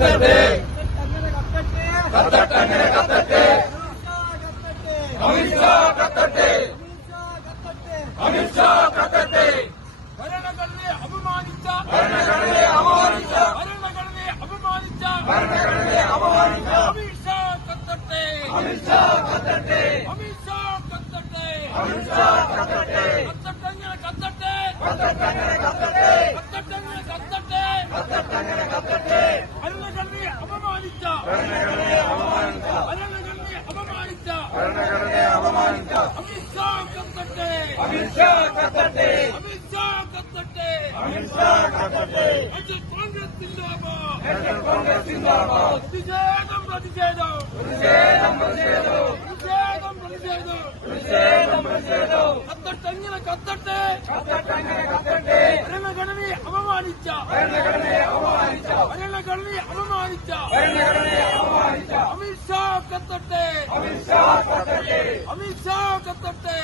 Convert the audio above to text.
കത്തട്ടെ. കത്തട്ടങ്ങനെ കത്തട്ടെ. അമിത്ഷാ കത്തട്ടെ. അമിത്ഷാ കത്തട്ടെ. ഭരണഘടനയെ അപമാനിച്ച ഭരണഘടനയെ അപമാനിച്ച ഭരണഘടനയെ അപമാനിച്ച ഭരണഘടനയെ അപമാനിച്ച അമിത്ഷാ കത്തട്ടെ. അമിത്ഷാ കത്തട്ടെ. അമിത്ഷാ കത്തട്ടെ. അമിത്ഷാ കത്തട്ടെ കത്തട്ടങ്ങനെ കത്തട്ടെ കത്തട്ടങ്ങനെ കത്തട്ടെ കത്തട്ടങ്ങനെ കത്തട്ടെ കത്തട്ടങ്ങനെ കത്തട്ടെ ഭരണഘടനയെ അപമാനിച്ച ഭരണഘടനയെ അപമാനിച്ച. അമിത്ഷാ കത്തട്ടെ. അമിത്ഷാ കത്തട്ടെ. അമിത്ഷാ കത്തട്ടെ. അമിത്ഷാ കത്തട്ടെ. കോൺഗ്രസ് സിന്ദാബാദ് കോൺഗ്രസ് സിന്ദാബാദ് പ്രതിഷേധം പ്രതിഷേധം. പ്രതിഷേധം പ്രതിഷേധവും പ്രതിഷേധം പ്രതിഷേധം. പ്രതിഷേധം പ്രതിഷേധവും കത്തട്ടെങ്ങനെ കത്തട്ടെ. കത്തട്ടങ്ങനെ കത്തട്ടെ. ഭരണഘടനയെ അപമാനിച്ച. അപമാനിച്ച ഭരണഘടനയെ അപമാനിച്ച. അമിത്ഷാ കത്തട്ടെ. അമിത്ഷാ കത്തട്ടെ. അമിത്ഷാ കത്തട്ടെ.